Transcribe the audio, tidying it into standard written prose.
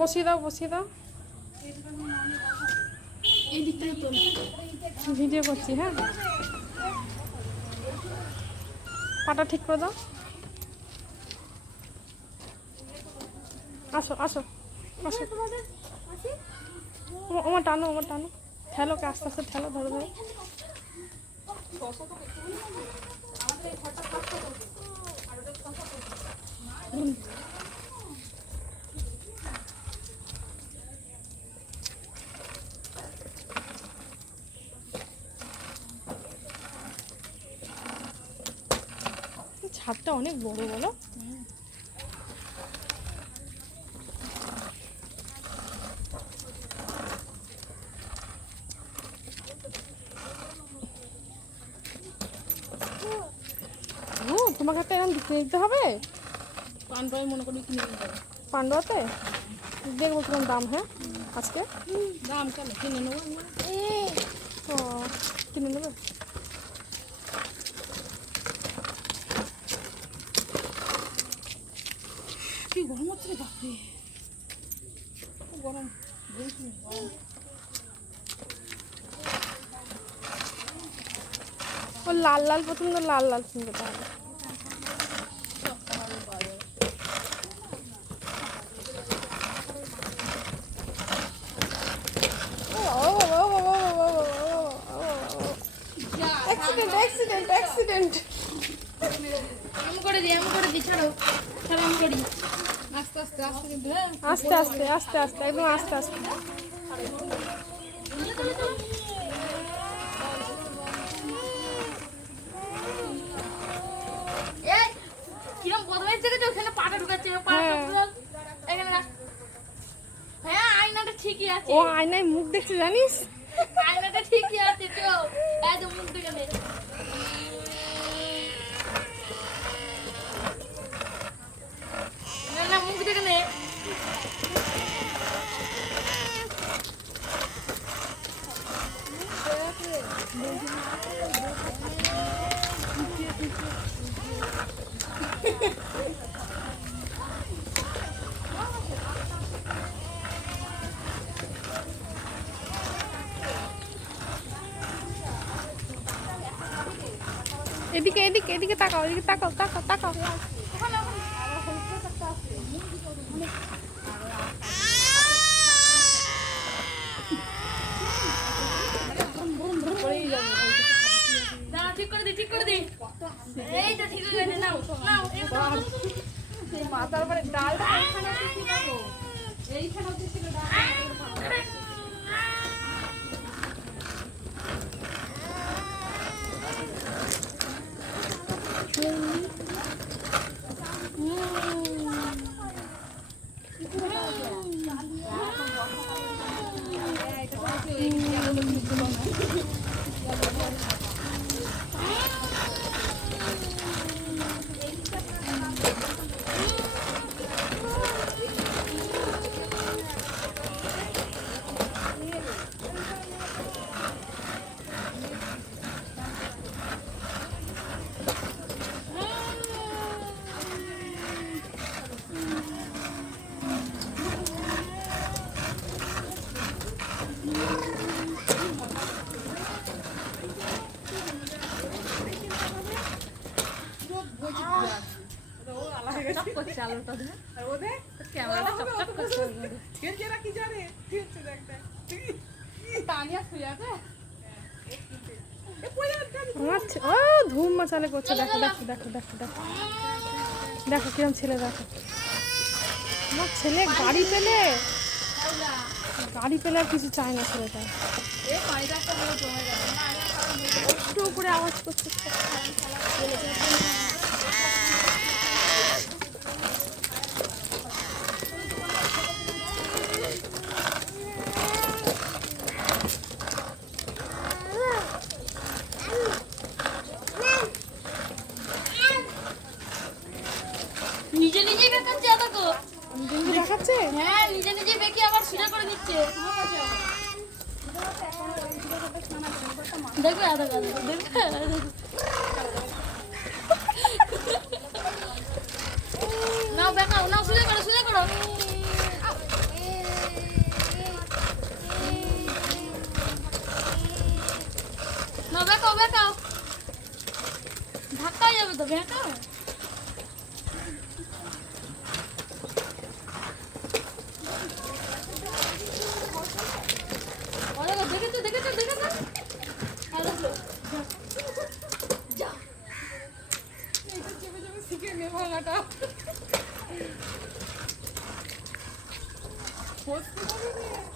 বসিয়ে দাও বসিয়ে দাও। এই দিকটা তো ভিডিও করছি। হ্যাঁ, পাটা ঠিক করে দাও। আসো আসো আসো। আমার টানো, আমার টানো, ঠেলো কে আস্তে আস্তে ঠেলো, ধরে ধরে। ছাদটা অনেক বড় বলো। ও, তোমাকে একটা এরকম কিনে দিতে হবে। পান্ডায় মনে করি কিনে নিতে হবে। পান্ডুয়াতে দেখবো কিরকম দাম। হ্যাঁ, আজকে দাম কেন কিনে নেবো। ও, কিনে নেবে। কি গরম হচ্ছে রে বাপরে, গরম বলছি গরম। ও লাল লাল পছন্দ, লাল লাল কিনতে হবে। Accident accident. আমি করে দিই ছাড়ো ছাড়ো, আমি করি আস্তে আস্তে আস্তে কিন্তু। হ্যাঁ আস্তে আস্তে আস্তে আস্তে, একদম আস্তে আস্তে। কিরম বদমাইশ দেখেছো, ওখানে পাটা ঢুকাচ্ছে এখানে। হ্যাঁ আয়নাটা ঠিকই আছে। ও আয়নায় মুখ দেখতে জানিস? আয়নাটা ঠিকই আছে তো, এই যে মুখ দেখে নে। না না মুখ দেখে নে। এদিকে এদিকে এদিকে তাকাও, এদিকে তাকাও, তাকাও তাকাও। দাঁড়া ঠিক করে দি, ঠিক করে দি। এই তো ঠিক হয়ে গেছে, নাও নাও। মাথার উপরে ডালটা এইখানে ছিল ডাল। ও ধুম মশালে করছে। দেখো দেখো দেখো দেখো দেখো দেখো কিরম ছেলে। দেখো আমার ছেলে গাড়ি পেলে আর কিছু চায় না ছেলেটা। একটু করে আওয়াজ করছে। নিজে নিজে দেখাচ্ছে দেখো। নিজে নিজে দেখাচ্ছে। হ্যাঁ নিজে নিজে বেঁকে আবার সিধা করে দিচ্ছে। দেখবে আধা গাল দেখবে। না শিখে নে ভাঙাটা বসতে পারি নে।